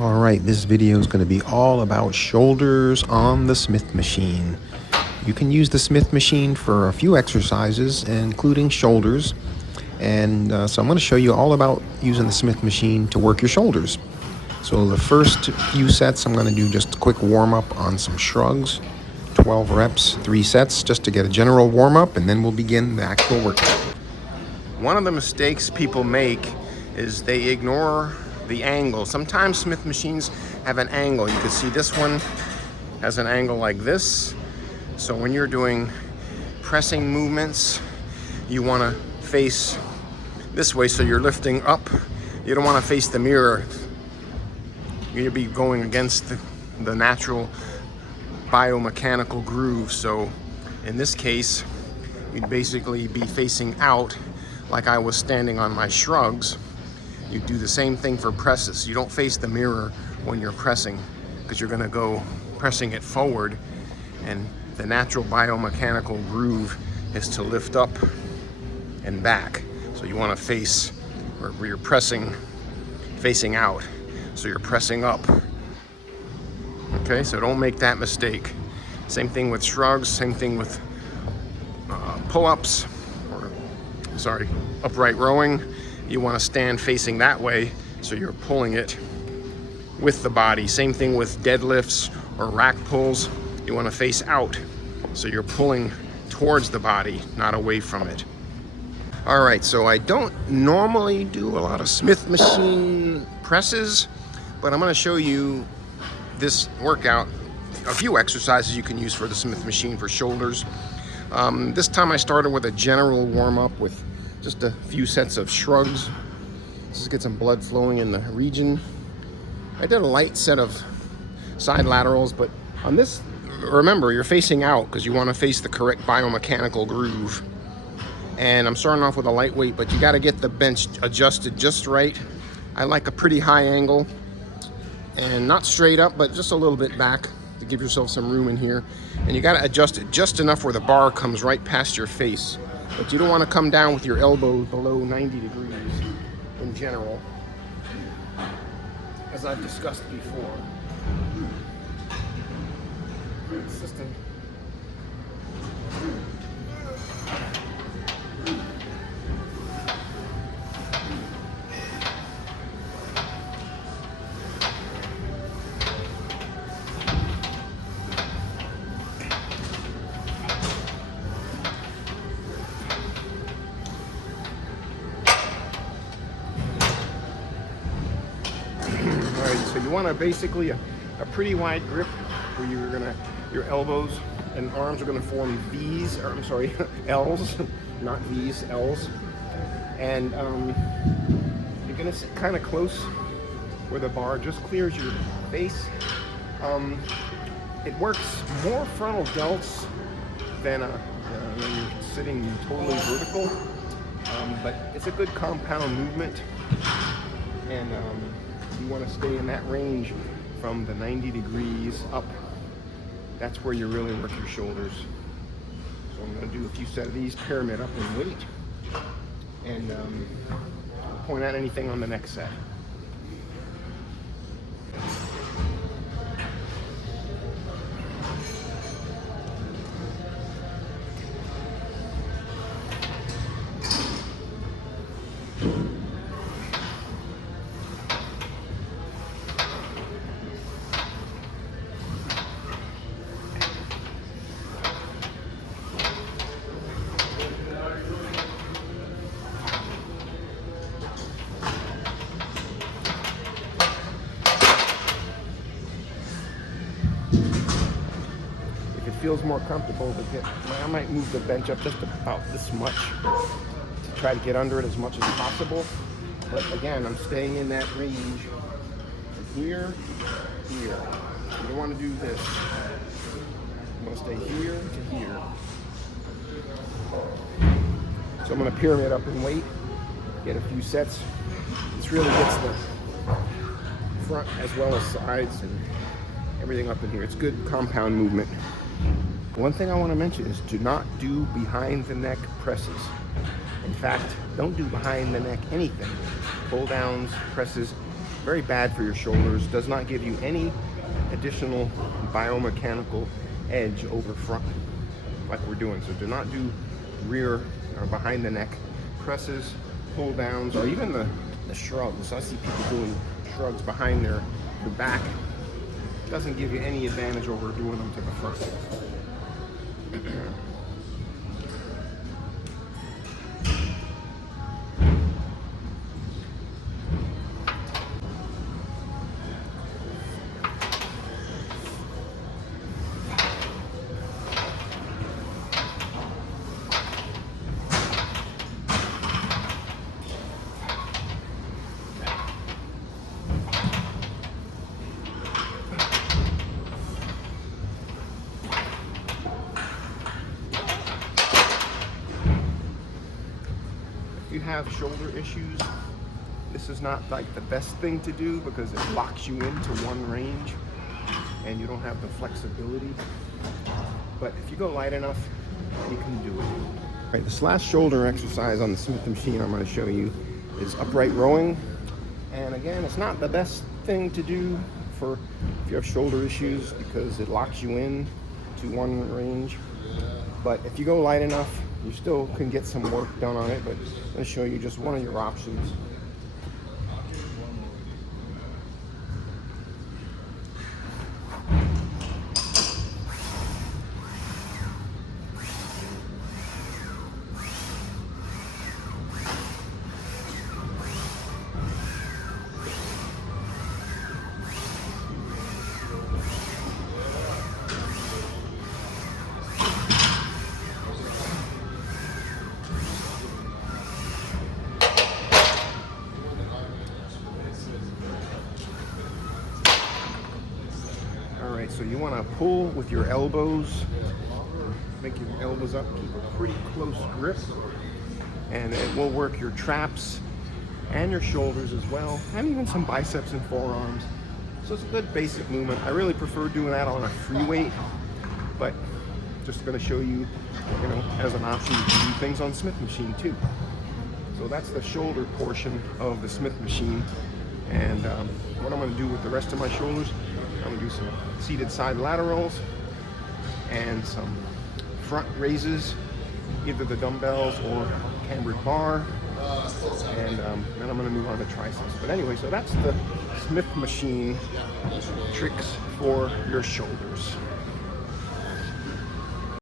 All right, this video is going to be all about shoulders on the Smith machine. You can use the Smith machine for a few exercises, including shoulders. And so I'm going to show you all about using the Smith machine to work your shoulders. So the first few sets, I'm going to do just a quick warm-up on some shrugs. 12 reps, 3 sets, just to get a general warm-up, and then we'll begin the actual workout. One of the mistakes people make is they ignore the angle. Sometimes Smith machines have an angle. You can see this one has an angle like this. So when you're doing pressing movements, you want to face this way so you're lifting up. You don't want to face the mirror. You'll be going against the natural biomechanical groove. So in this case, you'd basically be facing out like I was standing on my shrugs. You do the same thing for presses. You don't face the mirror when you're pressing because you're going to go pressing it forward, and the natural biomechanical groove is to lift up and back. So you want to face where you're pressing, facing out. So you're pressing up. Okay, so don't make that mistake. Same thing with shrugs, same thing with pull-ups, or upright rowing. You want to stand facing that way, so you're pulling it with the body. Same thing with deadlifts or rack pulls. You want to face out, so you're pulling towards the body, not away from it. All right, so I don't normally do a lot of Smith machine presses, but I'm going to show you this workout, a few exercises you can use for the Smith machine for shoulders. This time I started with a general warm-up with just a few sets of shrugs. Just get some blood flowing in the region. I did a light set of side laterals, but on this, remember, you're facing out because you want to face the correct biomechanical groove. And I'm starting off with a lightweight, but you got to get the bench adjusted just right. I like a pretty high angle, and not straight up, but just a little bit back to give yourself some room in here. And you got to adjust it just enough where the bar comes right past your face. But you don't want to come down with your elbows below 90 degrees in general, as I've discussed before. Consistent. So you want to basically a pretty wide grip where your elbows and arms are going to form V's, or I'm sorry, L's, not V's, L's. And you're going to sit kind of close where the bar just clears your face. It works more frontal delts than when you're sitting totally vertical, but it's a good compound movement, and you want to stay in that range from the 90 degrees up. That's where you really work your shoulders. So I'm going to do a few sets of these, pyramid up in weight, and point out anything on the next set. Feels more comfortable to get, I might move the bench up just about this much to try to get under it as much as possible. But again, I'm staying in that range from here to here. You don't want to do this. You want to stay here to here. So I'm going to pyramid up in weight, get a few sets. This really gets the front as well as sides and everything up in here. It's good compound movement. One thing I want to mention is do not do behind the neck presses. In fact, don't do behind the neck anything. Pull downs, presses, very bad for your shoulders. Does not give you any additional biomechanical edge over front like we're doing. So do not do rear or behind the neck presses, pull downs, or even the shrugs. I see people doing shrugs behind their back. Doesn't give you any advantage over doing them to the front. If you have shoulder issues, this is not like the best thing to do because it locks you into one range and you don't have the flexibility. But if you go light enough, you can do it. All right, this last shoulder exercise on the Smith machine I'm going to show you is upright rowing. And again, it's not the best thing to do for if you have shoulder issues because it locks you in to one range. But if you go light enough, you still can get some work done on it. But I'm going to show you just one of your options. Alright, so you want to pull with your elbows, make your elbows up, keep a pretty close grip, and it will work your traps and your shoulders as well, and even some biceps and forearms. So it's a good basic movement. I really prefer doing that on a free weight, but just going to show you, as an option, you can do things on Smith machine too. So that's the shoulder portion of the Smith machine, and what I'm going to do with the rest of my shoulders, I'm going to do some seated side laterals and some front raises, either the dumbbells or cambered bar, and then I'm going to move on to triceps. But anyway, so that's the Smith machine tricks for your shoulders.